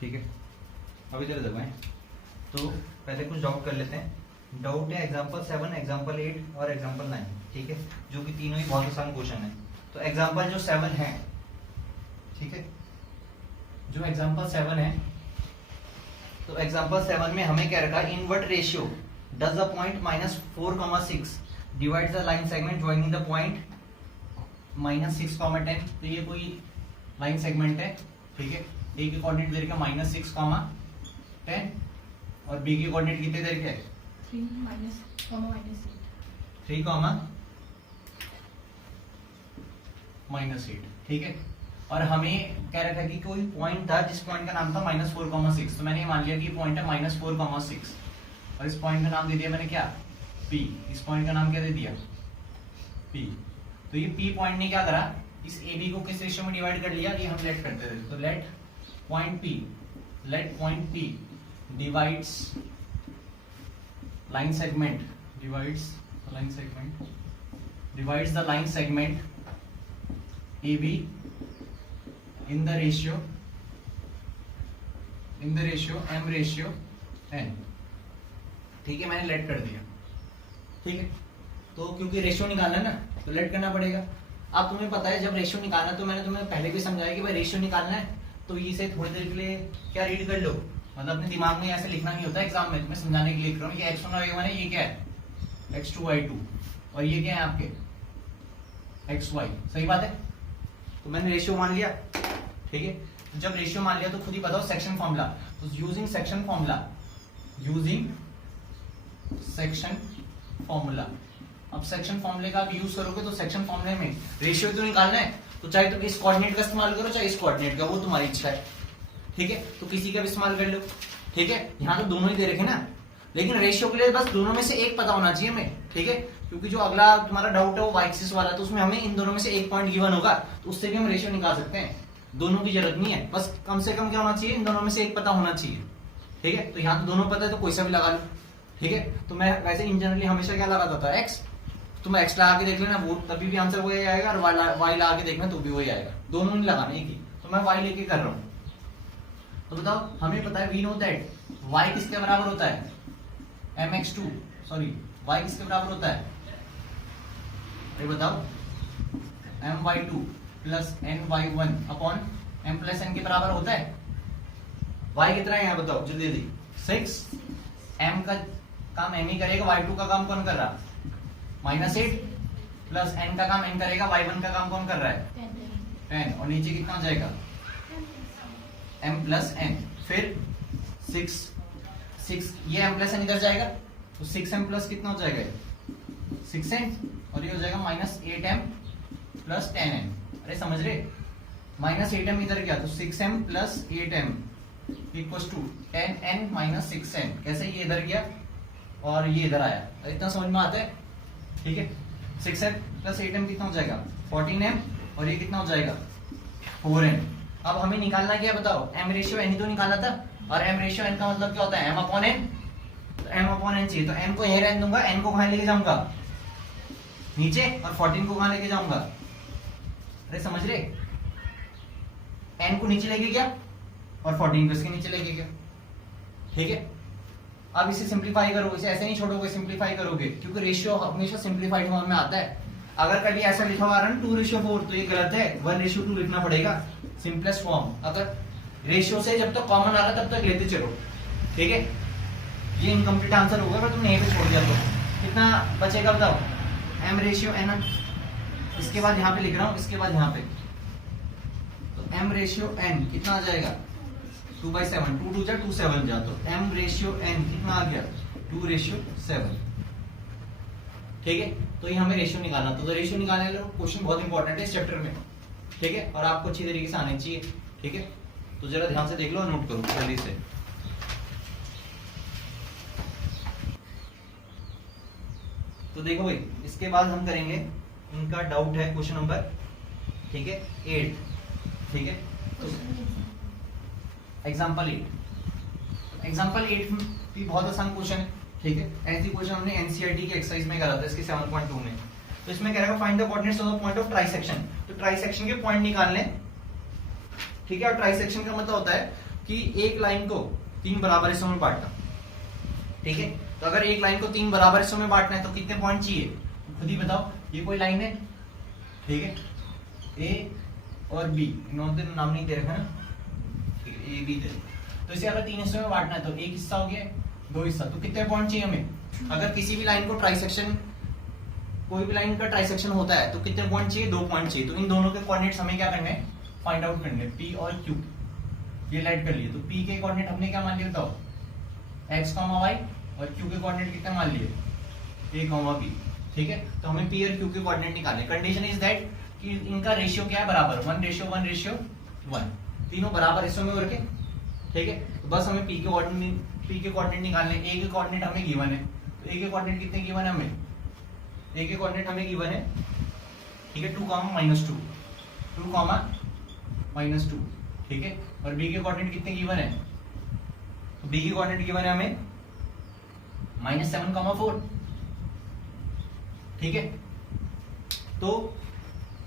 ठीक है, अभी चले जाए तो पहले कुछ डाउट कर लेते हैं। डाउट है एग्जाम्पल 7, एग्जाम्पल 8 और एग्जाम्पल 9, ठीक है, जो कि तीनों ही बहुत आसान क्वेश्चन है। तो एग्जाम्पल जो 7 है, ठीक है, जो एग्जाम्पल 7 है, तो एग्जाम्पल 7 में हमें क्या रखा, in what ratio does the point -4,6 divide the line segment joining the point -6,10। तो ये कोई लाइन सेगमेंट है, ठीक है, ए के कोऑर्डिनेट दे रखा -6,10 और बी के कोऑर्डिनेट कितने दे रखे हैं 3 -8। 3, -8, ठीक है। और हमें कह रखा है कि कोई पॉइंट था जिस पॉइंट का नाम था -4,6, तो मैंने ये मान लिया कि पॉइंट है -4,6 और इस पॉइंट का नाम दे दिया मैंने क्या, P। इस पॉइंट का नाम क्या दे दिया, P। तो ये P पॉइंट ने क्या करा, इस AB को किस रेशियो में डिवाइड कर लिया, ये हम लेट करते थे। तो let point P divides line segment, divides the line segment AB in the ratio M/N, ठीक है, मैंने लेट कर दिया, ठीक है। तो क्योंकि रेशियो निकालना है ना, तो लेट करना पड़ेगा। अब तुम्हें पता है जब रेशियो निकालना, तो मैंने तुम्हें पहले भी समझाया कि भाई रेशियो निकालना है तो इसे थोड़ी देर के लिए क्या रीड कर लो, मतलब अपने दिमाग में ऐसे लिखना नहीं होता एग्जाम में, तुम्हें समझाने के लिए लिख रहा हूँ। ये x1 y1 है, ये क्या है x2 y2 और ये क्या है आपके xy, सही बात है। तो मैंने रेशियो मान लिया, ठीक है। तो जब रेशियो मान लिया तो खुद ही बताओ सेक्शन फॉर्मूला, तो यूजिंग सेक्शन फॉर्मूला, अब सेक्शन फॉर्मूले का आप यूज करोगे तो सेक्शन फॉर्मूले में रेशियो तो निकालना है, तो चाहे तुम इस कोऑर्डिनेट का इस्तेमाल करो चाहे इस कोऑर्डिनेट का, वो तुम्हारी इच्छा है, ठीक है। तो किसी का भी इस्तेमाल कर लो, ठीक है। यहाँ तो दोनों ही दे रखे ना, लेकिन रेशियो के लिए बस दोनों में से एक पता होना चाहिए हमें, ठीक है। क्योंकि जो अगला तुम्हारा डाउट है वो वाई एक्सिस वाला, तो उसमें हमें इन दोनों में से एक पॉइंट गिवन होगा, तो उससे भी हम रेशियो निकाल सकते हैं। दोनों की जरूरत नहीं है, बस कम से कम क्या होना चाहिए, इन दोनों में से एक पता होना चाहिए, ठीक है। तो यहाँ तो दोनों पता है तो कोई सा भी लगा लो, ठीक है। तो मैं वैसे इन जनरली हमेशा क्या लगाता था, एक्स। तो मैं एक्स लगा के देख लेना, वो तभी भी आंसर वही आएगा, और वाई लगा के देखना तो भी वही आएगा, दोनों नहीं लगाना एक ही। तो मैं वाई लेके कर रहा हूँ, तो बताओ हमें पता है, वी नो दैट वाई किसके बराबर होता है, mx2, सॉरी वाई किसके बराबर होता है, ये बताओ my2 plus ny1 upon m plus n के बराबर होता है। y कितना है यहाँ बताओ जल्दी जल्दी, 6। m का काम m ही करेगा, y2 का काम कौन कर रहा, -8 प्लस n का काम n करेगा, y1 का काम कौन कर रहा है 10, और नीचे कितना हो जाएगा m प्लस n, फिर 6 ये m प्लस n इधर जाएगा, तो 6m प्लस कितना हो जाएगा 6n, और ये हो जाएगा -8m प्लस 10n। अरे समझ रहे, -8m इधर गया तो 6m plus 8m equals to 10n minus 6n। कैसे, ये इधर गया और ये इधर आया, इतना समझ में आता है, ठीक है। 6m प्लस 8m कितना हो जाएगा 14m, और ये कितना हो जाएगा 4n। अब हमें निकालना क्या बताओ, m रेशियो n ही तो निकाला था, और m रेशियो n का मतलब क्या होता है m अपॉन n, तो m अपॉन n चाहिए, तो m को यही रहने दूंगा, n को कहां लेके जाऊंगा नीचे, और 14 को कहां लेके जाऊंगा, अरे समझ रहे, n को नीचे लेके गया और 14 को इसके नीचे लेके गया, ठीक है। अब इसे सिंपलीफाई करो, इसे ऐसे नहीं छोड़ोगे, सिंपलीफाई करोगे, क्योंकि रेशियो हमेशा सिंपलीफाइड फॉर्म में आता है। अगर कभी ऐसा लिखा हुआ है 2:4, तो ये गलत है, 1:2 लिखना पड़ेगा, सिंपलेस्ट फॉर्म। अगर रेशियो से जब तक कॉमन आ रहा तब तक लेते चलो, ठीक है। ये इनकम्प्लीट आंसर होगा अगर तुमने यहीं पे छोड़ दिया तो। कितना बचेगा बताओ, m रेशियो n, इसके बाद यहाँ पे लिख रहा हूँ, इसके बाद यहाँ पे, तो m रेशियो n कितना आ जाएगा 2/7, 2 2 जा 2 7 जा, तो m रेशियो n कितना आ गया 2:7, ठीक है। तो ये हमें रेशियो निकालना था, तो रेशियो निकालने के लिए क्वेश्चन बहुत इंपॉर्टेंट है इस चैप्टर में, ठीक है, और आपको अच्छी तरीके से आने चाहिए, ठीक है। तो जरा ध्यान से देख लो और नोट करो जल्दी से। तो देखो भाई, इसके बाद हम करेंगे, इनका डाउट है क्वेश्चन नंबर, ठीक है 8, ठीक है। तो एग्जाम्पल 8 भी बहुत आसान क्वेश्चन है, ठीक है। ऐसी क्वेश्चन हमने एनसीईआरटी की एक्सरसाइज में करा था, इसके 7.2 में। तो इसमें कह रहा है find the coordinates of the point of trisection, तो ट्राइसेक्शन के पॉइंट निकालने, ठीक है। और ट्राइसेक्शन का मतलब होता है कि एक लाइन को 3 बराबर हिस्सों में बांटना, ठीक है। तो अगर एक लाइन को 3 बराबर हिस्सों में बांटना है तो कितने पॉइंट चाहिए, खुद ही बताओ। ये कोई लाइन है, ठीक है, ए और बी, इन्होंने नाम नहीं दे रखा ना, ठीक है, ए बी दे। तो इसे अगर 3 हिस्सों में बांटना है तो एक हिस्सा हो गया, 2 हिस्सा, तो कितने पॉइंट चाहिए हमें। अगर किसी भी लाइन को ट्राइसेक्शन, कोई भी लाइन का ट्राइसेक्शन होता है तो कितने पॉइंट चाहिए, 2 पॉइंट चाहिए। तो इन दोनों के कोऑर्डिनेट्स हमें क्या करने हैं, फाइंड आउट करने, पी और क्यू। ये लाइट कर लिए, तो पी के कोऑर्डिनेट हमने क्या मान लिए बताओ, एक्स कॉमा वाई, और क्यू के कोऑर्डिनेट कितने मान लिए, ए कॉमा बी, ठीक है। तो हमें पी और क्यू के कोऑर्डिनेट निकालने। कंडीशन इज दैट कि इनका रेशियो क्या है, बराबर, 1:1:1, तीनों बराबर हिस्सों में हो रखे, ठीक है। तो बस हमें पी के कोऑर्डिनेट निकालने। ए के कोऑर्डिनेट हमें गिवन है, तो ए के कोऑर्डिनेट कितने गिवन है हमें, ए के कोऑर्डिनेट हमें गिवन है, ठीक है, 2, -2, 2, -2, ठीक है। और बी के कोऑर्डिनेट कितने गिवन है, तो बी के कोऑर्डिनेट गिवन है हमें -7, 4, ठीक है। तो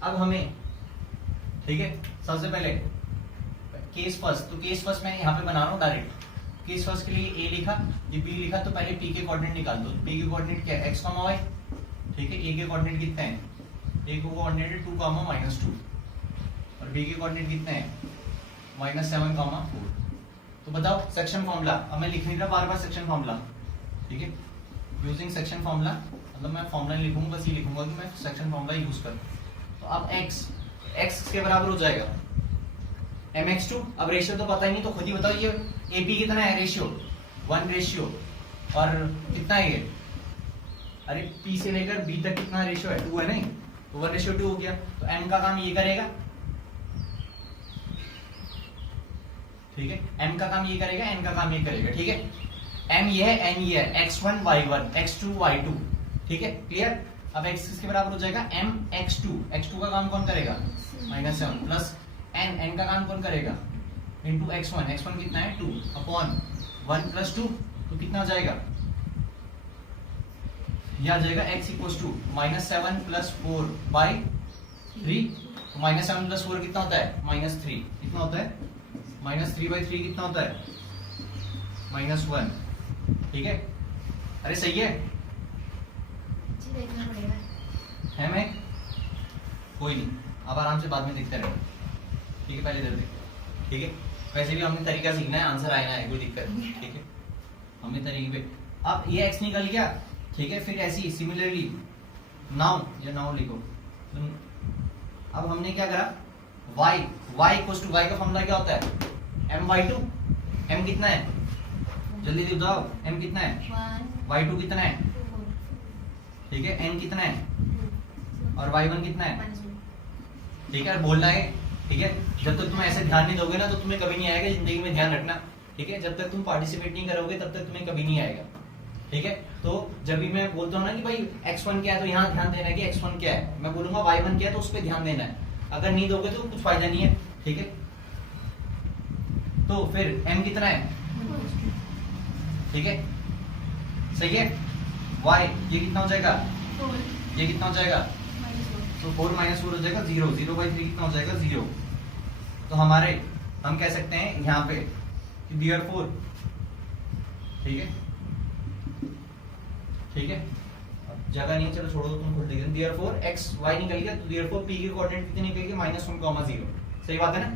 अब हमें, ठीक है, सबसे पहले केस फर्स्ट, तो केस फर्स्ट मैं यहाँ पे बना रहा हूँ डायरेक्ट। केस फर्स्ट के लिए ए लिखा, ये बी लिखा, तो पहले पी के कोऑर्डिनेट निकाल दो। पी के कोऑर्डिनेट क्या है, एक्स कॉमा वाई, ठीक है। ए के कोऑर्डिनेट कितने हैं, ए को कोऑर्डिनेट है 2, -2, और बी के कोऑर्डिनेट कितने हैं, -7, 4। तो बताओ सेक्शन फॉर्मूला। अब मैं लिख नहीं रहा बार बार सेक्शन फॉर्मूला, ठीक है, यूजिंग सेक्शन फॉर्मूला, मतलब मैं फॉर्मूला नहीं लिखूंगा, बस ये लिखूंगा कि मैं सेक्शन फॉर्मूला यूज कर। तो अब x के बराबर हो जाएगा mx2। अब रेशियो तो पता ही नहीं, तो खुद ही बताओ ये AP कितना है, रेशियो 1 रेशियो, और कितना है ये, अरे P से लेकर B तक कितना रेशियो है, 2 है नहीं, तो 1:2 हो गया। तो m का काम ये करेगा, ठीक है, m का काम ये करेगा, n का काम ये करेगा, ठीक है। m ये है, n ये है, x1 y1, x2 y2, ठीक है, क्लियर। अब x किसके बराबर हो जाएगा, mx2 का काम कौन करेगा, -7, प्लस n का काम कौन करेगा, इंटू x1 कितना है 2 अपॉन 1 + 2, तो कितना आ जाएगा, यह आ जाएगा x = -7 + 4/3। तो -7 + 4 कितना होता है, -3, कितना होता है, -3/3 कितना होता है, -1, ठीक है। अरे सही है, देखना पड़ेगा है, मैं कोई नहीं, अब आराम से बाद में देखते रहो, ठीक है, पहले इधर देखो, ठीक है। वैसे भी हमने तरीका सीखना है, आंसर आएगा है, कोई दिक्कत नहीं, ठीक है, हमने तरीके पे। अब ये x निकल गया, ठीक है। फिर ऐसी सिमिलरली नाउ, ये नाउ लिखो। तो अब हमने क्या करा, y का फॉर्मूला क्या होता है, m/2। m कितना है, जल्दी बताओ, m कितना है, 1 y2 कितना है, 2 ठीक है, n कितना है, 2 और y1 कितना है, -1 ठीक है, बोलना है, ठीक है। जब तक तुम ऐसे ध्यान नहीं दोगे ना तो तुम्हें कभी नहीं आएगा, जिंदगी में ध्यान रखना, ठीक है। जब तक तुम पार्टिसिपेट नहीं करोगे तब तक तुम्हें कभी नहीं आएगा, ठीक है। तो जब भी मैं बोलता हूँ ना कि भाई x1 क्या है, तो यहाँ ध्यान देना है कि x1 क्या है, मैं बोलूंगा y1 क्या है, तो उस पर ध्यान देना है। अगर नहीं दोगे तो कुछ फायदा नहीं है, ठीक है। तो फिर m कितना है, ठीक है, सही है। y ये कितना हो जाएगा, 4 ये कितना हो जाएगा, -4 तो 4 - 4 हो जाएगा 0, 0/3 कितना हो जाएगा, 0। तो हमारे, हम कह सकते हैं यहाँ पे कि therefore, ठीक है, ठीक है, अब जगह नहीं है, चलो छोड़ो, तुम खुद देख, therefore x y निकल गया, तो therefore p के कोऑर्डिनेट कितने निकल गए, -1, 0, सही बात है ना।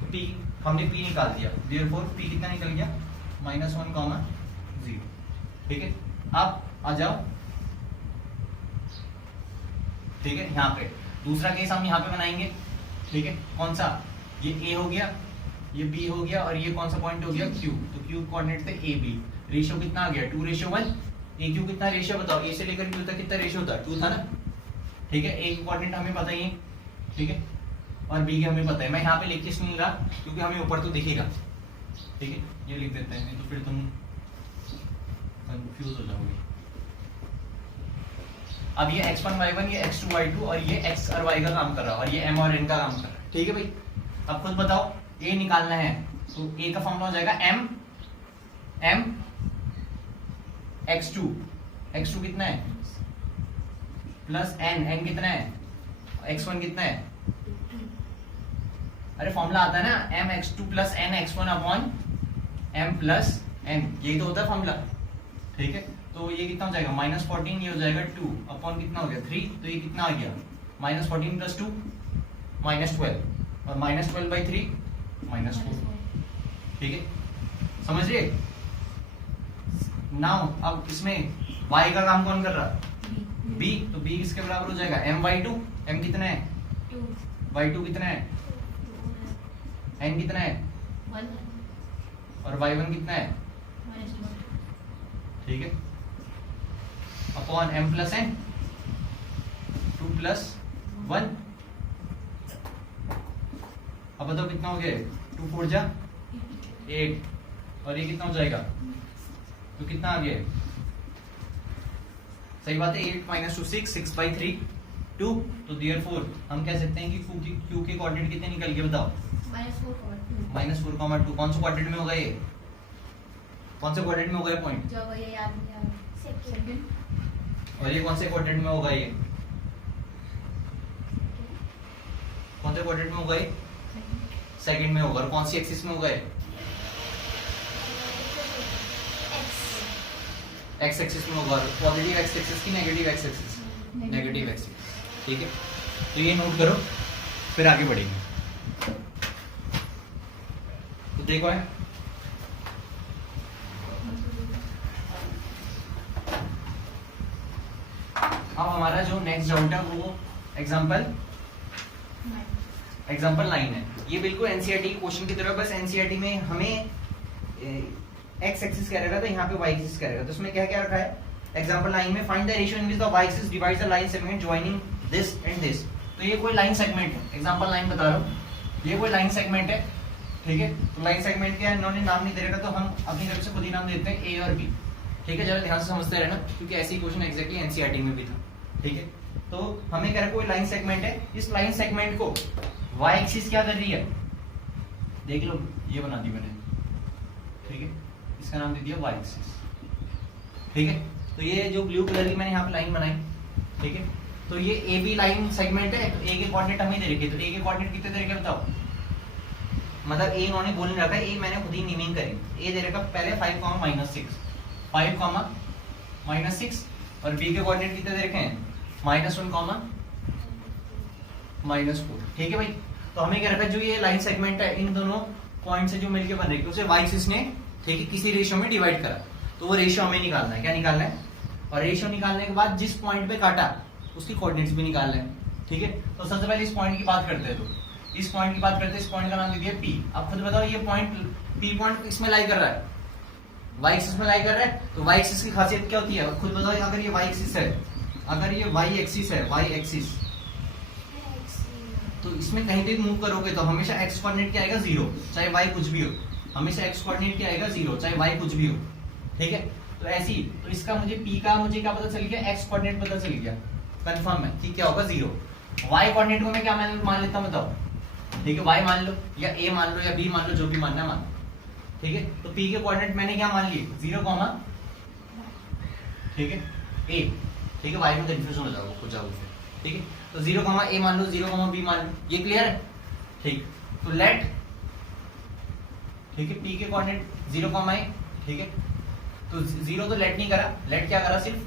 तो p हमने p निकाल दिया, therefore p कितना निकल गया, -1, 0, ठीक है। अब आ जाओ, ठीक है, यहाँ पे दूसरा केस हम यहाँ पे बनाएंगे, ठीक है। कौन सा, ये a हो गया, ये b हो गया, और ये कौन सा पॉइंट हो गया, q। तो q कोऑर्डिनेट थे a b, रेशियो कितना आ गया, 2:1। a q कितना रेशियो बताओ, a से लेकर q तक कितना रेशियो था, 2 था ना, ठीक है। a कोऑर्डिनेट हमें पता ही है, ठीक है, और b के हमें पता है। मैं यहाँ पे लिख किस नहीं रहा, क्योंकि हमें ऊपर तो दिखेगा, ठीक है, ये लिख देते हैं, नहीं तो फिर तुम कंफ्यूज हो जाओगे। अब ये x1 y1, ये x2 y2, और ये x और y का काम कर रहा है, और ये m और n का काम कर रहा है, ठीक है भाई। अब खुद बताओ, a निकालना है, तो a का फॉर्मूला हो जाएगा m x2 कितना है, प्लस n कितना है, x1 कितना है, अरे फॉर्मूला आता है ना, m x2 + n x1 upon m plus n, यही तो होता है फॉर्मूला, ठीक है। तो ये कितना हो जाएगा -14, ये हो जाएगा 2 अपॉन कितना हो गया 3, तो ये कितना आ गया -14 प्लस 2 -12, और -12/3 -4, ठीक है, समझ रहे। नाउ अब इसमें y का काम कौन कर रहा है, b, तो b किसके बराबर हो जाएगा m/2, m कितना है, y2 कितना है, n कितना है, और y1 कितना है, ठीक है, upon m plus n, 2 plus 1, अब बताओ कितना हो गया, 2 4 जा 8, और ये कितना हो जाएगा, तो कितना आ गया, सही बात है, 8 - 2 6, 6/3 2, तो देयरफॉर हम कह सकते हैं कि q के कोऑर्डिनेट कितने निकल गए बताओ, -4,2, कौन से क्वाड्रेंट में होगा ये, कौन से क्वाड्रेंट में होगा ये पॉइंट, और ये कौन से क्वाड्रेंट में होगा, ये कौन से क्वाड्रेंट में होगा, ये सेकंड में होगा, और कौन सी एक्सिस में होगा, ये एक्स एक्सिस में होगा, पॉजिटिव एक्स एक्सिस की negative x axis, negative axis, ठीक है। तो ये नोट करो, फिर आगे बढ़ेंगे। तो देखो है अब हमारा जो नेक्स्ट डाउट है वो एग्जांपल 9 है। ये बिल्कुल एनसीईआरटी के क्वेश्चन की तरह, बस एनसीईआरटी में हमें एक्स एक्सिस कह रहेगा, तो यहाँ पे वाई एक्सिस कह रहेगा। तो उसमें क्या क्या रखा है, एग्जांपल 9 में find the ratio in which the Y axis divides the line segment joining this and this. तो ये कोई लाइन सेगमेंट है, एग्जांपल 9 बता रहा हूँ, ये कोई लाइन सेगमेंट है, ठीक है। तो लाइन सेगमेंट का इन्होंने नाम नहीं दे रखा, तो हम अपनी तरफ से खुद ही नाम देते हैं ए और बी, ठीक है। जरा ध्यान से समझते रहना, क्योंकि ऐसी क्वेश्चन एग्जैक्टली एनसीईआरटी में भी था, ठीक है। तो हमें कह रहा है कोई लाइन सेगमेंट है, इस लाइन सेगमेंट को वाई एक्सिस क्या कर रही है, देख लो, ये बना दी मैंने, ठीक है, इसका नाम दे दिया वाई एक्सिस, ठीक है। तो ये जो ब्लू कलर की मैंने यहाँ पे लाइन बनाई, ठीक है, तो ये ए बी लाइन सेगमेंट है, तो ए के कोऑर्डिनेट हमें दे रखे, तो ए के कोऑर्डिनेट कितने दे रखे बताओ, मतलब ए इन्होंने बोल नहीं रखा है, ए मैंने खुद ही नेमिंग करी, ए दे रखा पहले 5, -6, 5, -6, और बी के कोऑर्डिनेट कितने दे रखे हैं -1, -4, ठीक है भाई। तो हमें क्या रखा है, जो ये लाइन सेगमेंट है, इन दोनों पॉइंट से जो मिलके बन रही है, उसे वाई एक्सिस ने, ठीक है, किसी रेशियो में डिवाइड करा, तो वो रेशियो हमें निकालना है, क्या निकालना है, और रेशियो निकालने के बाद जिस पॉइंट पे काटा उसकी कोऑर्डिनेट्स भी निकालना है, ठीक है। तो सबसे पहले इस पॉइंट की बात करते हैं, तो इस पॉइंट की बात करते हैं, इस पॉइंट का नाम दे दिया पी। अब खुद बताओ, ये पॉइंट पी पॉइंट इसमें लाई कर रहा है, वाई एक्सिस में लाई कर रहा है, तो वाई एक्सिस की खासियत क्या होती है, खुद बताओ, अगर ये वाई एक्सिस है, अगर ये वाई एक्सिस है, वाई एक्सिस, तो इसमें कहीं भी मूव करोगे तो हमेशा एक्स कोऑर्डिनेट क्या आएगा 0, चाहे वाई कुछ भी हो, हमेशा एक्स कोऑर्डिनेट क्या आएगा 0, चाहे वाई कुछ भी हो, ठीक है। तो ऐसी, तो इसका मुझे पी का मुझे क्या पता चल गया, एक्स कोऑर्डिनेट पता चल गया, कंफर्म है कि क्या होगा 0। वाई कोऑर्डिनेट को मैं क्या मान लेता हूं बताओ, ठीक है, वाई मान लो या ए मान लो या बी मान लो, जो भी मानना है मान लो, ठीक है। तो पी के कोऑर्डिनेट मैंने क्या मान लिए 0, ठीक है, ए, ठीक है, वाई में कंफ्यूजन हो जाओगे, हो जाओगे, ठीक है। तो 0, ए मान लो, 0, बी मान लो, ये क्लियर है, ठीक। तो लेट, ठीक है, पी के कोऑर्डिनेट 0, ए, ठीक है। तो 0 तो लेट नहीं करा, लेट क्या करा सिर्फ,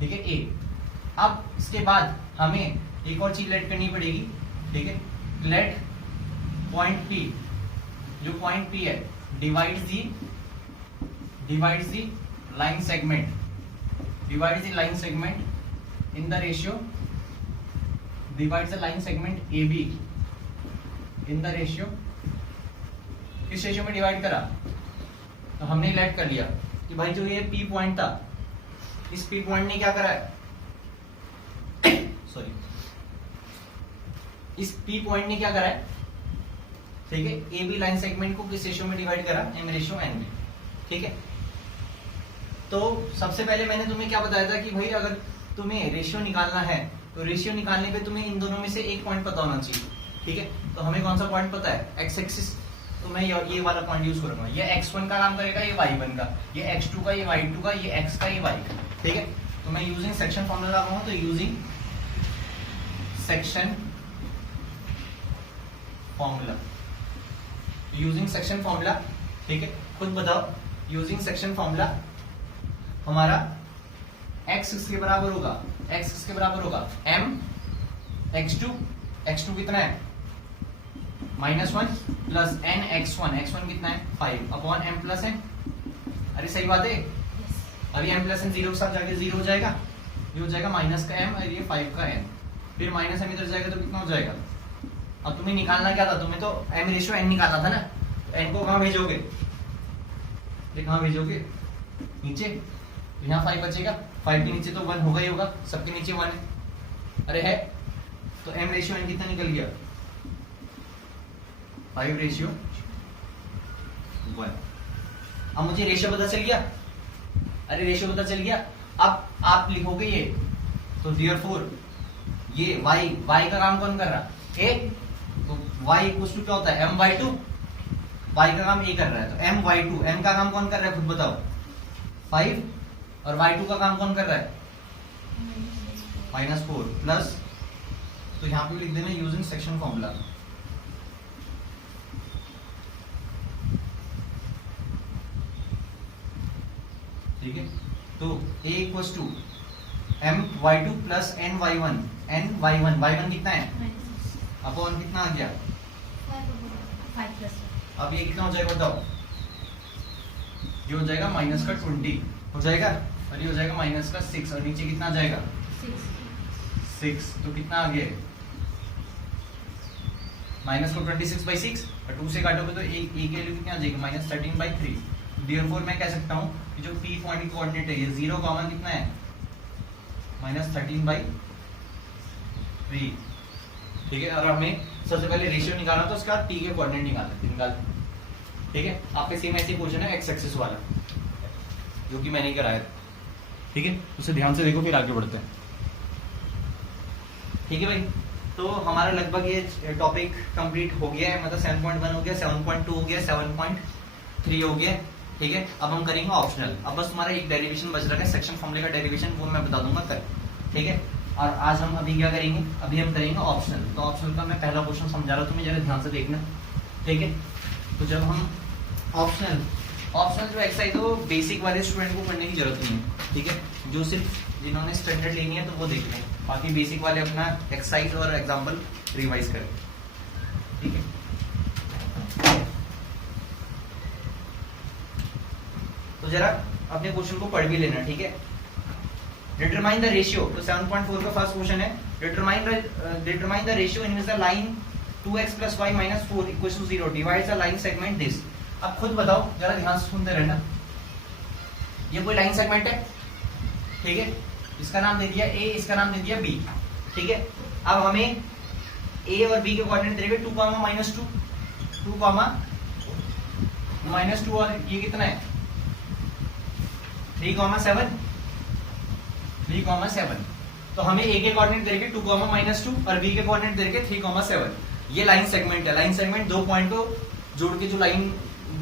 ठीक है, ए। अब इसके बाद हमें एक और चीज लेट करनी पड़ेगी, ठीक है, लेट पॉइंट पी, जो पॉइंट पी है, divides the line segment, divides the line segment in the ratio, divides the line segment AB in the ratio, किस रेशियो में डिवाइड करा, तो हमने लेट कर लिया कि भाई जो ये P पॉइंट था, इस P पॉइंट ने क्या करा है सॉरी, इस P पॉइंट ने क्या करा है, ठीक है, AB लाइन सेगमेंट को किस रेशियो में डिवाइड करा, M/N में, ठीक है। तो सबसे पहले मैंने तुम्हें क्या बताया था कि भाई अगर तुम्हें रेशियो निकालना है, तो रेशियो निकालने पे तुम्हें इन दोनों में से एक पॉइंट पता होना चाहिए, ठीक है। तो हमें कौन सा पॉइंट पता है, एक्स एक्सिस, तो मैं ये वाला पॉइंट यूज करूंगा, ये x1 का काम करेगा, ये y1 का, ये x2 का, ये y2 का, ये x का, ये y का, ठीक है। तो मैं यूजिंग सेक्शन फॉर्मूला लगाऊंगा, तो यूजिंग सेक्शन फॉर्मूला, ठीक है। खुद बताओ यूजिंग सेक्शन फॉर्मूला हमारा x किसके बराबर होगा, x किसके बराबर होगा m x2 कितना है -1 प्लस n x1 कितना है 5 अपॉन m प्लस n। अरे सही बात है, अभी m प्लस n 0 के साथ जाके 0 हो जाएगा, ये हो जाएगा माइनस का m और ये 5 का n, फिर माइनस m इधर जाएगा तो कितना हो जाएगा। अब तुम्हें निकालना क्या था, तुम्हें तो m रेशियो n निकालना था ना, तो n को कहाँ भेजोगे, ये कहाँ भेजोगे नीचे, तो यहाँ 5 बचेगा, 5 के नीचे तो 1 होगा ही होगा, सबके नीचे 1 है, अरे है, तो m रेशियो n कितना निकल गया 5 रेशियो 1। अब मुझे रेशियो पता चल गया, अरे रेशियो पता चल गया, अब आप लिखोगे ये, तो देयरफॉर ये y का काम कौन कर रहा a, तो y इक्वल्स टू क्या होता है m/2, y का काम a कर रहा है, तो m/2, m का काम कौन कर रहा है खुद बताओ 5, और y2 का काम कौन कर रहा है -4 प्लस, तो यहां पे लिख देना यूजिंग सेक्शन फॉर्मूला, ठीक है। तो a equals to m/2 plus n/1 कितना है अपॉन कितना आ गया, 5 प्लस अब ये कितना हो जाएगा बताओ, ये हो जाएगा माइनस का 20 हो जाएगा, और ये हो जाएगा माइनस का 6, और नीचे कितना आ जाएगा 6, तो कितना आ गया माइनस को 26/6 और 2 से काटोगे तो ए की वैल्यू कितनी आ जाएगी -13/3। देयरफॉर मैं कह सकता हूँ कि जो p पॉइंट कोऑर्डिनेट है ये 0 कॉमन कितना है -13/3, ठीक है। और हमें सबसे पहले रेशियो निकालना तो उसका t के कोऑर्डिनेट निकाल, ठीक है। आपके सेम ऐसे क्वेश्चन है x एक्सिस वाला जो कि मैंने कराया था, ठीक है, उसे ध्यान से देखो फिर आगे बढ़ते हैं, ठीक है भाई। तो हमारा लगभग ये टॉपिक कंप्लीट हो गया है, मतलब 7.1 हो गया, 7.2 हो गया, 7.3 हो गया, ठीक है। अब हम करेंगे ऑप्शनल, अब बस हमारा एक डेरिवेशन बच रहा है सेक्शन फॉर्मूले का डेरिवेशन, वो मैं बता दूंगा कल, ठीक है। और आज हम अभी क्या करेंगे, अभी हम करेंगे ऑप्शनल। तो ऑप्शनल का मैं पहला क्वेश्चन समझा रहा हूँ, तुम्हें जरा ध्यान से देखना, ठीक है। तो जब हम ऑप्शनल जो एक्सरसाइज हो बेसिक वाले स्टूडेंट को पढ़ने की जरूरत नहीं है, ठीक है। जो सिर्फ जिन्होंने स्टैंडर्ड लेनी है तो वो देख लें, बाकी बेसिक वाले अपना एक्सरसाइज और एग्जाम्पल रिवाइज करें, ठीक है। तो जरा अपने क्वेश्चन को पढ़ भी लेना, ठीक है। डिटरमाइन द रेशियो, तो 7.4 का फर्स्ट क्वेश्चन है, determine the ratio in the line 2x + y - 4 = 0 divides the line segment this. अब खुद बताओ, जरा ध्यान से सुनते रहना, ये कोई लाइन सेगमेंट है, ठीक है, इसका नाम दे दिया a, इसका नाम दे दिया b, ठीक है। अब हमें a और b के कोऑर्डिनेट देंगे 2, -2 और ये कितना है 3,7, तो हमें a के कोऑर्डिनेट देंगे 2, -2 और b के कोऑर्डिनेट देंगे 3,7। ये लाइन सेगमेंट है, लाइन सेगमेंट दो पॉइंट को जोड़ के जो लाइन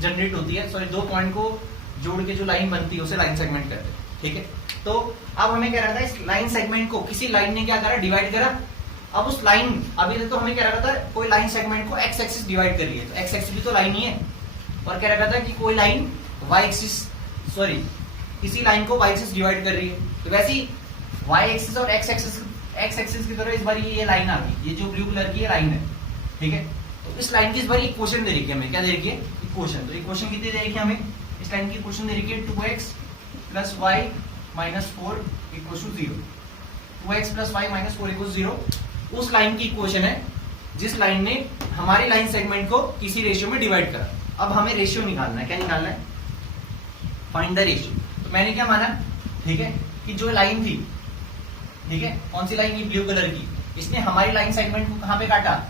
जनरेट होती है, सॉरी दो पॉइंट को जोड़ के जो लाइन बनती है उसे लाइन सेगमेंट कहते हैं, ठीक है। तो अब हमें कह रहा था इस लाइन सेगमेंट को किसी लाइन ने क्या करा, डिवाइड करा। अब उस लाइन, अभी तक तो हमें कह रहा था कोई लाइन सेगमेंट को एक्स एक्सिस डिवाइड कर रही है, तो एक्स एक्सिस भी तो लाइन ही है, और कह रहा था कि कोई लाइन वाई एक्सिस, सॉरी किसी लाइन को वाई एक्सिस डिवाइड कर रही है। तो वैसे ही वाई एक्सिस और एक्स एक्सिस की तरह इस बार ये लाइन आ गई, ये जो ब्लू कलर की लाइन है, ठीक है। तो इस लाइन की इस बार इक्वेशन दे रही है हमें, क्या दे रही है इक्वेशन, तो इक्वेशन कितनी दे रही है हमें, इस लाइन की इक्वेशन दे रही है 2x + y - 4 = 0, 2x + y - 4 = 0 उस लाइन की इक्वेशन है जिस लाइन ने हमारी लाइन सेगमेंट को किसी रेशियो में डिवाइड करा। अब हमें रेशियो निकालना है, क्या निकालना है, फाइंड द रेशियो। तो मैंने क्या माना, ठीक है, कि जो लाइन थी, ठीक है, कौन सी लाइन, ये ब्लू कलर की, इसने हमारी लाइन सेगमेंट को कहां पे काटा,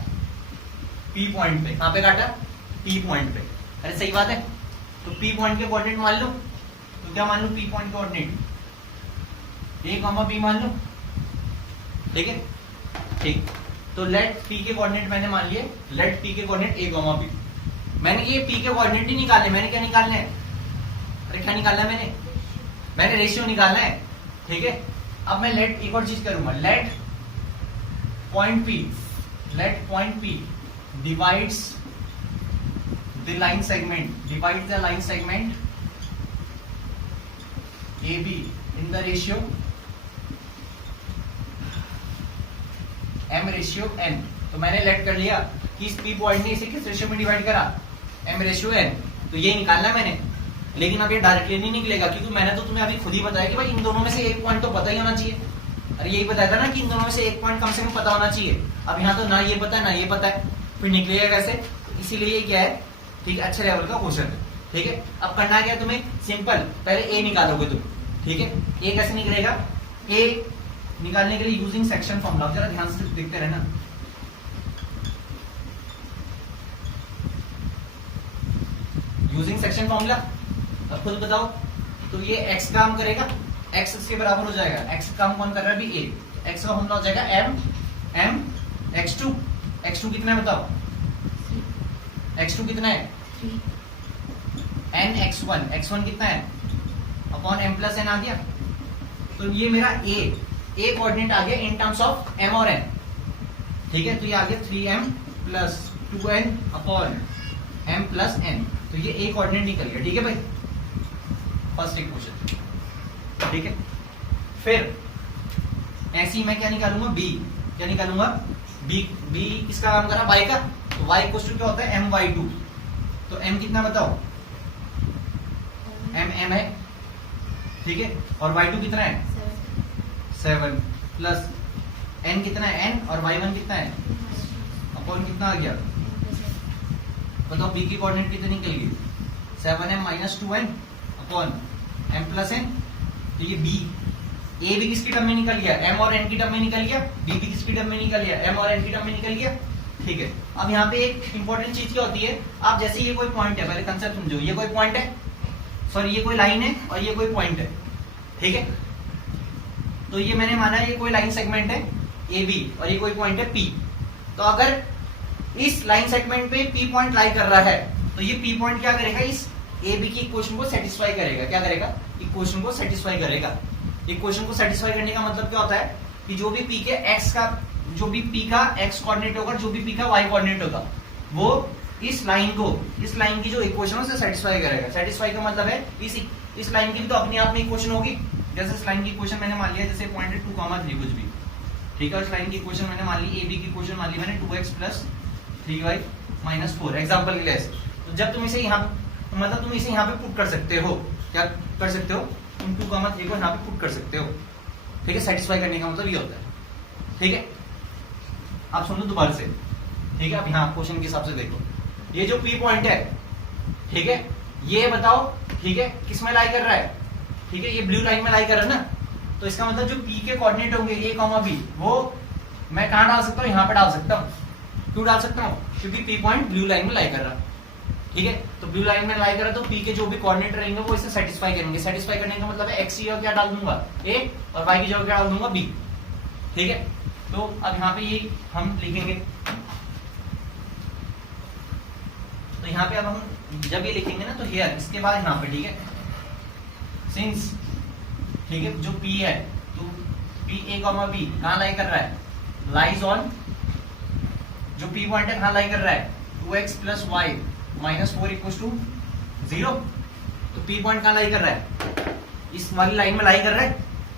P पॉइंट पे, कहां पे काटा, P पॉइंट पे। अरे सही बात है, तो P पॉइंट के कोऑर्डिनेट मान लो, तो क्या मान लो P point coordinate a, b मान लो, ठीक है, ठीक। तो लेट P के कोऑर्डिनेट मैंने मान लिए, लेट P के कोऑर्डिनेट a, b। मैंने ये P के कोऑर्डिनेट ही निकालने, मैंने क्या निकालना है, अरे क्या निकालना है, मैंने रेशियो निकालना है, ठीक है। अब मैं लेट एक और चीज करूंगा, let point P divides the line segment, divide the line segment AB in the ratio M ratio N। तो मैंने लेट कर लिया कि इस P पॉइंट ने इसे किस रेशियो में डिवाइड करा, M रेशियो N। तो ये निकालना है मैंने, लेकिन अब ये डायरेक्टली नहीं निकलेगा क्योंकि मैंने तो तुम्हें अभी खुद ही बताया कि भाई इन दोनों में से एक पॉइंट तो पता ही होना चाहिए। अरे यही बताया था ना कि इन दोनों में से एक पॉइंट कम से कम पता होना चाहिए। अब यहाँ तो ना ये पता है ना ये पता है, फिर निकलेगा कैसे? तो इसीलिए ये क्या है, ठीक है, अच्छे लेवल का क्वेश्चन है। ठीक है, अब करना क्या तुम्हें, सिंपल, पहले ए निकालोगे तुम। ठीक है, ए कैसे निकलेगा? ए निकालने के लिए यूजिंग सेक्शन फॉर्मूला, जरा ध्यान से देखते रहना। यूजिंग सेक्शन फॉर्मूला, अब खुद बताओ। तो ये x काम करेगा, x इसके बराबर हो जाएगा, x काम कौन कर रहा है अभी a, x का फॉर्मूला हो जाएगा m x2। x2 कितना है बताओ, x2 कितना है, 3 n x1, x1 कितना है अपॉन m प्लस n आ गया। तो ये मेरा a कोऑर्डिनेट आ गया इन टर्म्स ऑफ m और n। ठीक है, तो ये आ गया 3m plus 2n upon m plus n। तो ये a कोऑर्डिनेट निकल गया। ठीक है भाई, फर्स्ट इक्वेशन। ठीक है, फिर ऐसे ही मैं क्या निकालूंगा, b, क्या निकालूंगा, b किसका काम करा, y का। तो y इक्वल टू क्या होता है, my2। तो m कितना बताओ, m है। ठीक है, और y2 कितना है 7 प्लस n कितना है n, और y1 कितना है अपॉन कितना आ गया, बताओ b की कोऑर्डिनेट कितनी निकल गई, 7m minus 2n upon m plus n। तो ये b, a भी किसकी टर्म में निकल गया, m और n की टर्म में निकल गया, b भी किसकी टर्म में निकल गया, m और n की टर्म में निकल गया। ठीक है, अब यहाँ पे एक इंपॉर्टेंट चीज क्या होती है, आप जैसे ये कोई पॉइंट है, पहले कंसेप्ट समझो, ये कोई पॉइंट है, सॉरी ये कोई लाइन है और ये कोई पॉइंट है। ठीक है, तो ये मैंने माना ये कोई लाइन सेगमेंट है ए बी और ये कोई पॉइंट है पी। तो अगर इस लाइन सेगमेंट पे पी पॉइंट लाई कर रहा है तो ये पी पॉइंट क्या करेगा, इस ए बी की इक्वेशन को सेटिस्फाई करेगा। क्या करेगा, इक्वेशन को सेटिस्फाई करेगा। इक्वेशन को सेटिस्फाई करने का मतलब क्या होता है कि जो भी पी के एक्स का, जो भी पी का एक्स कोऑर्डिनेट होगा, जो भी पी का वाई कोऑर्डिनेट होगा, वो इस लाइन को, इस लाइन की जो इक्वेशन है उसे सेटिस्फाई करेगा। सेटिस्फाई का मतलब है इस लाइन की भी तो अपने आप में इक्वेशन होगी। जैसे इस लाइन की इक्वेशन मैंने मान लिया, जैसे पॉइंट है 2,3 कुछ भी, ठीक है, इस लाइन की इक्वेशन मैंने मान ली, ए बी की इक्वेशन मान ली मैंने 2x plus 3y minus 4, example के लिए। तो जब तुम इसे यहाँ, मतलब तुम इसे यहाँ पे पुट कर सकते हो, क्या कर सकते हो, तुम 2,3 को यहाँ पे पुट कर सकते हो। ठीक है, सेटिस्फाई करने का मतलब ये होता है। ठीक है, आप सुन लो दोबारा से। ठीक है, अब यहाँ क्वेश्चन के हिसाब से देखो, ये जो पी पॉइंट है, ठीक है, ये बताओ, ठीक है, किस में लाई कर रहा है, ठीक है, ये ब्लू लाइन में लाई कर रहा है ना। तो इसका मतलब जो पी के कोऑर्डिनेट होंगे ए कॉमा बी, वो मैं कहाँ डाल सकता हूँ, यहाँ पे डाल सकता हूँ। क्यों डाल सकता हूँ, क्योंकि पी पॉइंट ब्लू लाइन में लाई कर रहा है। ठीक है, तो ब्लू लाइन में लाई कर रहा है, तो पी के जो भी कोऑर्डिनेट रहेंगे वो इसे सेटिस्फाई करेंगे। सेटिस्फाई करने का मतलब है एक्स की जगह क्या डाल दूंगा ए, और वाई की जगह क्या डाल दूंगा बी। ठीक है, तो अब यहाँ पे ये हम लिखेंगे, तो यहाँ पे अब हम जब ये लिखेंगे ना, तो हियर, इसके बाद यहाँ पे, ठीक है, सिंस, ठीक है, जो P है, तो P A कॉमा B कहाँ लाई कर रहा है, लाइज ऑन, जो P पॉइंट है कहाँ लाई कर रहा है, 2x plus Y minus 4 equal to 0। तो P पॉइंट कहाँ लाई कर रहा है, इस वाली लाइन में लाई कर रहा है,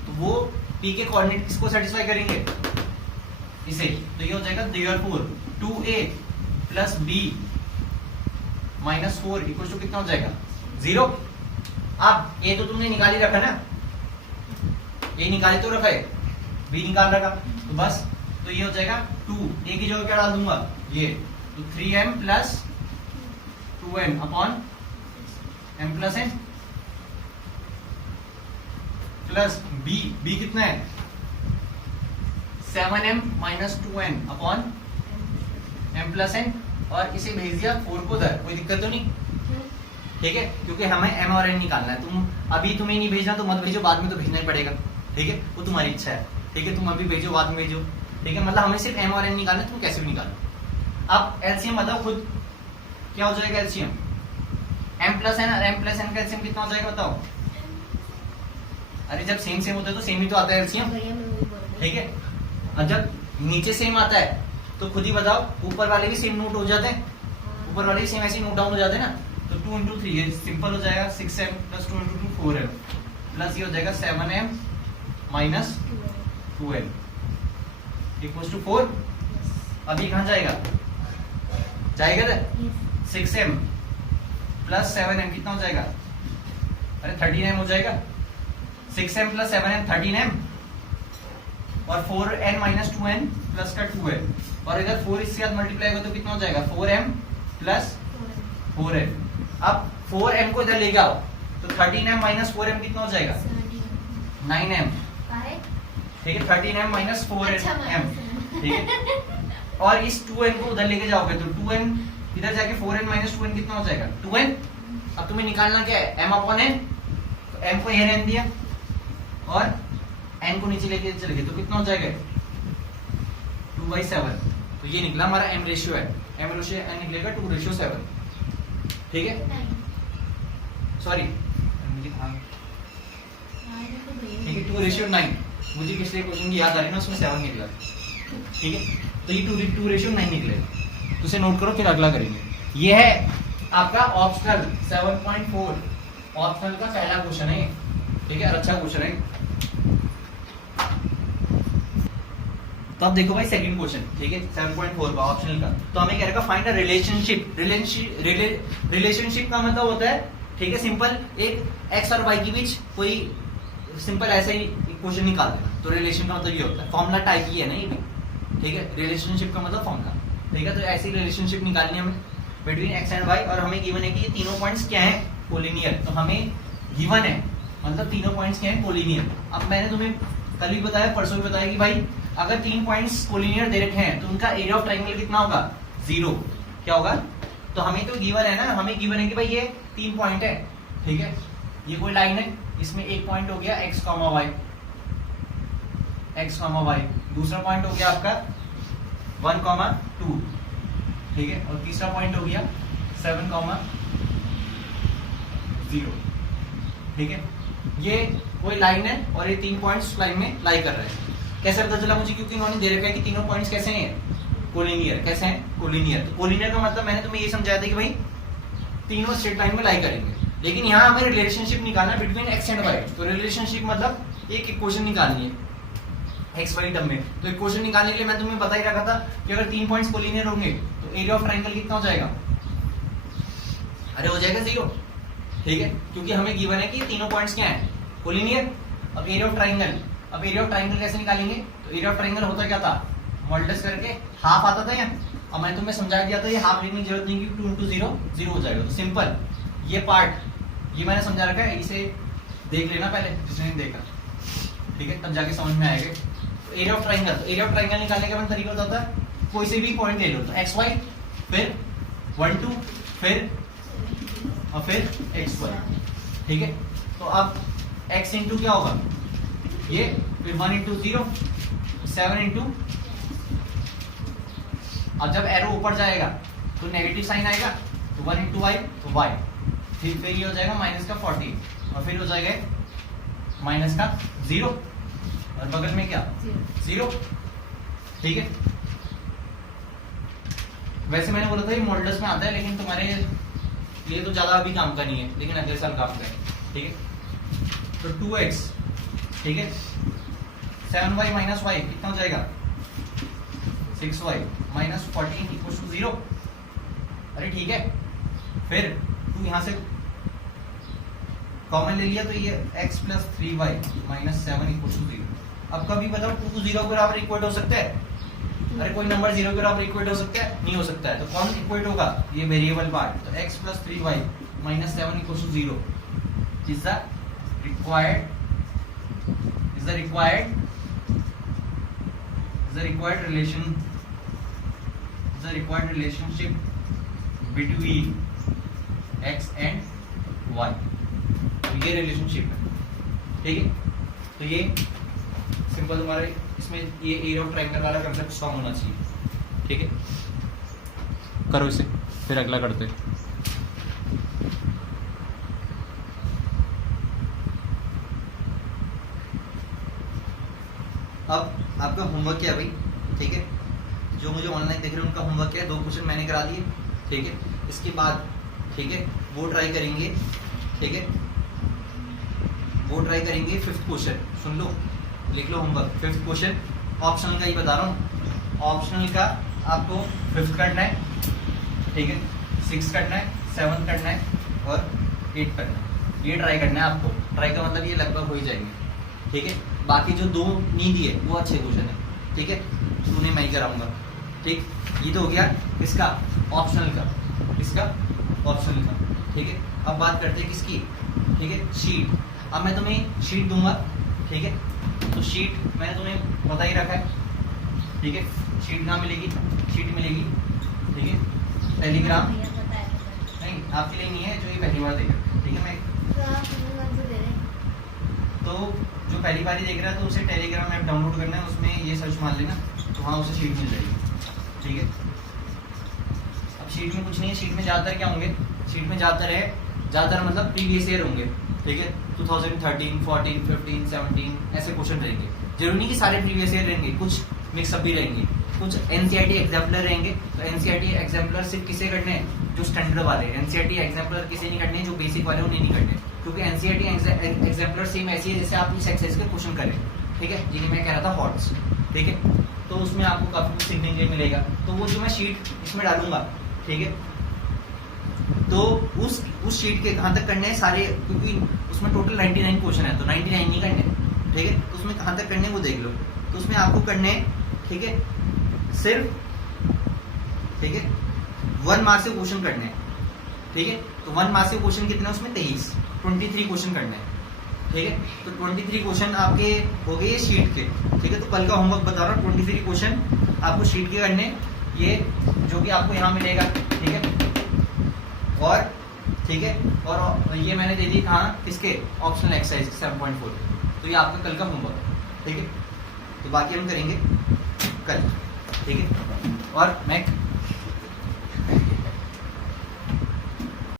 तो वो P के कोऑर्डिनेट किसको सेटिस्फाई करेंगे, इसे। तो ये हो जाएगा therefore 2a plus b minus 4 equal to कितना हो जाएगा, 0। अब ये तो तुमने निकाल ही रखा ना, ये निकाली तो रखा है, बी निकाल रखा, तो बस, तो ये हो जाएगा 2, ए की जगह क्या डाल दूंगा ये, तो 3m plus 2n upon m plus n plus b कितना है 7m minus 2n upon m plus n, और इसे भेज दिया 4 को उधर, कोई दिक्कत तो नहीं। ठीक है, क्योंकि हमें m और n निकालना है। तुम अभी तुम्हें नहीं भेजना तो मत भेजो, बाद में तो भेजना ही पड़ेगा। ठीक है, वो तुम्हारी इच्छा है। ठीक है, तुम अभी भेजो बाद में भेजो। ठीक है, मतलब हमें सिर्फ m और n निकालना है, तुम कैसे भी निकालो। अब एलसीएम बताओ खुद, क्या हो जाएगा एलसीएम, m प्लस n और m प्लस n का एलसीएम कितना हो जाएगा बताओ। अरे जब सेम सेम होता है तो सेम ही तो आता है एलसीएम। ठीक है, और जब नीचे सेम आता है तो खुद ही बताओ, ऊपर वाले भी सेम नोट हो जाते हैं, ऊपर वाले सेम ऐसे नोट डाउन हो जाते हैं ना, तो 2 इंटू 3 ये सिंपल हो जाएगा 6m plus 2 into 2 4m plus ये हो जाएगा 7m minus 2n equals to 4। अभी कहाँ जाएगा, जाएगा ना 6m प्लस 7m कितना हो जाएगा, अरे 13m हो जाएगा। 6m प्लस 7m 13m और 4n माइनस 2n प्लस का 2n और इधर 4 इसके साथ मल्टीप्लाई होगा तो कितना हो जाएगा 4m प्लस 4n। अब 4m को इधर ले आओ तो 13m माइनस 4m कितना हो जाएगा 9m, ठीक है 13m माइनस 4m, ठीक है। और इस 2n को उधर लेके जाओगे तो 2n इधर जाके 4n माइनस 2n कितना हो जाएगा 2n। अब तुम्हें निकालना क्या है m अपॉन n, तो m को यह रहने दिया और n को नीचे लेके चले गए तो कितना हो जाएगा 2/7। तो ये निकला हमारा m रेशियो है, m रेशियो n निकलेगा 2/7, ठीक है। सॉरी ठीक है 2/9, मुझे पिछले क्वेश्चन की याद आ रही है ना, उसमें 7 निकला, ठीक है। तो ये 2/9 निकलेगा, तो उसे नोट करो फिर अगला करेंगे। ये है आपका ऑप्शनल 7.4 ऑप्शनल का पहला क्वेश्चन है, ठीक है, और अच्छा क्वेश्चन है। तो अब देखो भाई सेकंड क्वेश्चन, ठीक है 7.4 का ऑप्शनल का। तो हमें कह रहा है फाइंड अ रिलेशनशिप। रिलेशनशिप का मतलब होता है, ठीक है, सिंपल एक एक्स और वाई के बीच कोई सिंपल ऐसा ही क्वेश्चन निकाल देना। तो रिलेशन का मतलब ये होता है, फॉर्मूला टाइप ही है ना ये भी, ठीक है। रिलेशनशिप का मतलब फॉर्मूला, ठीक है। तो ऐसी रिलेशनशिप निकालनी है हमें बिटवीन एक्स एंड वाई, और हमें गिवन है कि ये तीनों पॉइंट्स क्या है कोलिनियर। तो हमें गिवन है मतलब तीनों पॉइंट्स क्या है कोलिनियर। अब मैंने तुम्हें कल भी बताया, परसों भी बताया कि भाई अगर 3 पॉइंट्स कोलिनियर दे रखे हैं तो उनका एरिया ऑफ ट्रायंगल कितना होगा 0। क्या होगा, तो हमें तो गिवन है ना, हमें गिवन है कि भाई ये 3 पॉइंट है, ठीक है। ये कोई लाइन है, इसमें एक पॉइंट हो गया x, y, x, y, दूसरा पॉइंट हो गया आपका 1, 2, ठीक है, और तीसरा पॉइंट हो गया 7, 0, ठीक है। ये कोई लाइन है और ये 3 पॉइंट्स लाइन में लाई कर रहे हैं। कैसे पता चला मुझे, क्योंकि इन्होंने दे रखा है कि तीनों पॉइंट्स कैसे हैं कोलिनियर। कैसे हैं कोलिनियर। तो कोलिनियर का मतलब मैंने तुम्हें ये समझाया था कि भाई तीनों स्ट्रेट लाइन में लाई करेंगे, लेकिन यहाँ हमें रिलेशनशिप निकालना बिटवीन एक्स एंड वाई। तो रिलेशनशिप मतलब एक इक्वेशन निकालनी है एक्स वाई टर्म में। तो इक्वेशन निकालने के लिए मैं तुम्हें बता ही रखा था कि अगर 3 पॉइंट्स कोलिनियर होंगे तो एरिया ऑफ ट्रायंगल कितना हो जाएगा, अरे हो जाएगा 0, ठीक है, क्योंकि हमें गिवन है कि तीनों पॉइंट्स क्या है कोलिनियर। अब एरिया ऑफ ट्रायंगल, अब एरिया ऑफ ट्रायंगल कैसे निकालेंगे, तो एरिया ऑफ ट्रायंगल होता क्या था, मल्टीप्लाई करके हाफ आता था यहाँ। अब मैंने तुम्हें समझा दिया था, ये हाफ लिखने की जरूरत नहीं, 2 इंटू 0 0 हो जाएगा। तो सिंपल ये पार्ट ये मैंने समझा रखा है, इसे देख लेना पहले जिसने नहीं देखा, ठीक है, तब जाके समझ में आएगा। तो एरिया ऑफ ट्रायंगल, तो एरिया ऑफ ट्रायंगल निकालने का तरीका होता है कोई से भी पॉइंट ले लो, तो एक्स वाई, फिर 1 2, फिर और फिर एक्स वाई, ठीक है। तो अब x इंटू क्या होगा ये, फिर 1 इंटू 0, 7 इंटू, अब जब एरो ऊपर जाएगा तो नेगेटिव साइन आएगा, तो 1 इंटू वाई तो y, फिर ये हो जाएगा माइनस का 40 और फिर हो जाएगा माइनस का 0 और बगल में क्या 0, ठीक है। वैसे मैंने बोला था ये मॉडल्स में आता है, लेकिन तुम्हारे लिए तो ज्यादा अभी काम का नहीं है, लेकिन अगले साल काम का है, ठीक है। तो 2x, ठीक है, 7y माइनस y कितना हो जाएगा 6y माइनस 14 इक्वल टू 0। अरे ठीक है, फिर तू यहां से कॉमन ले लिया तो ये x plus 3y minus 7 equal to 0। अब कभी बताओ 2 को 0 के बराबर इक्वेट हो सकता है, अरे कोई नंबर 0 के बराबर इक्वेट हो सकता है, नहीं हो सकता है। तो कौन इक्वेट होगा, ये वेरिएबल पार्ट। तो x plus 3y minus 7 equal to 0 is the required relationship between x and y। तो ये रिलेशनशिप है, ठीक है। तो ये सिंपल तुम्हारे इसमें ये एरिया ऑफ ट्रायंगल वाला कंसेप्ट स्ट्रांग होना चाहिए, ठीक है। करो इसे, फिर अगला करते हैं। अब आपका होमवर्क क्या है भाई, ठीक है, जो मुझे ऑनलाइन देख रहे हैं उनका होमवर्क क्या है, 2 क्वेश्चन मैंने करा दिए, ठीक है। इसके बाद ठीक है वो ट्राई करेंगे, ठीक है वो ट्राई करेंगे फिफ्थ क्वेश्चन, सुन लो लिख लो होमवर्क। फिफ्थ क्वेश्चन ऑप्शनल का ही बता रहा हूँ, ऑप्शनल का आपको फिफ्थ करना है, ठीक है, सिक्स करना है, सेवन्थ करना है और एट करना है। ये ट्राई करना है आपको, ट्राई का मतलब ये लगभग हो ही जाएंगे, ठीक है। बाकी जो दो नहीं दिए वो अच्छे क्वेश्चन है, ठीक है, उन्हें मैं ही कराऊंगा, ठीक। ये तो हो गया किसका, ऑप्शनल का, किसका, ऑप्शनल का, ठीक है। अब बात करते हैं किसकी, ठीक है, शीट। अब मैं तुम्हें शीट दूंगा, ठीक है, तो शीट मैंने तुम्हें बता ही रखा है, ठीक है। शीट कहाँ मिलेगी, शीट मिलेगी, ठीक है, टेलीग्राम, नहीं आपके लिए नहीं है, जो ये पहली बार देख रहे हैं, ठीक है। मैं तो जो पहली बार ही देख रहा है तो उसे टेलीग्राम ऐप डाउनलोड करना है, उसमें ये सर्च मार लेना तो वहाँ उसे शीट मिल जाएगी, ठीक है। अब शीट में कुछ नहीं है, शीट में ज़्यादातर क्या होंगे, शीट में ज़्यादातर मतलब प्रीवियस ईयर होंगे, ठीक है। 2013, 14, 15, 17 ऐसे क्वेश्चन रहेंगे। जरूरी नहीं कि सारे प्रीवियस ईयर रहेंगे, कुछ मिक्सअप भी रहेंगे, कुछ एनसीईआरटी एग्जाम्पलर रहेंगे। तो एनसीईआरटी एग्जाम्पलर सिर्फ किसे करने हैं, जो स्टैंडर्ड वाले। एनसीईआरटी एग्जाम्पलर किसे नहीं करने, जो बेसिक वाले उन्हें नहीं करने, क्योंकि एनसीईआरटी एग्जाम्पलर सेम ऐसी है जैसे आप इस एक्सरसाइज के क्वेश्चन करें, ठीक है। जिन्हें मैं कह रहा था हॉट्स, ठीक है। तो उसमें आपको काफी कुछ सीखने के लिए मिलेगा। तो वो जो मैं शीट इसमें डालूंगा, ठीक है, तो उस शीट के कहाँ तक करने हैं सारे, क्योंकि उसमें टोटल 99 क्वेश्चन है, तो 99 नहीं करने, ठीक है। तो उसमें कहाँ तक करने हैं वो देख लो। तो उसमें आपको करने हैं, ठीक है, सिर्फ, ठीक है, 1 मार्क्स के क्वेश्चन करने हैं, ठीक है। तो 1 मार्क्स के क्वेश्चन कितने हैं उसमें, 23 क्वेश्चन करने हैं, ठीक है। तो 23 क्वेश्चन आपके हो गए शीट के, ठीक है। तो कल का होमवर्क बता रहा हूँ, 23 क्वेश्चन आपको शीट के करने, ये जो कि आपको यहाँ मिलेगा, ठीक है। और ठीक है, और ये मैंने दे दी कहाँ, किसके, ऑप्शनल एक्सरसाइज 7.4। तो ये आपका कल का होमवर्क, ठीक है। तो बाकी हम करेंगे कल, ठीक है। और मैं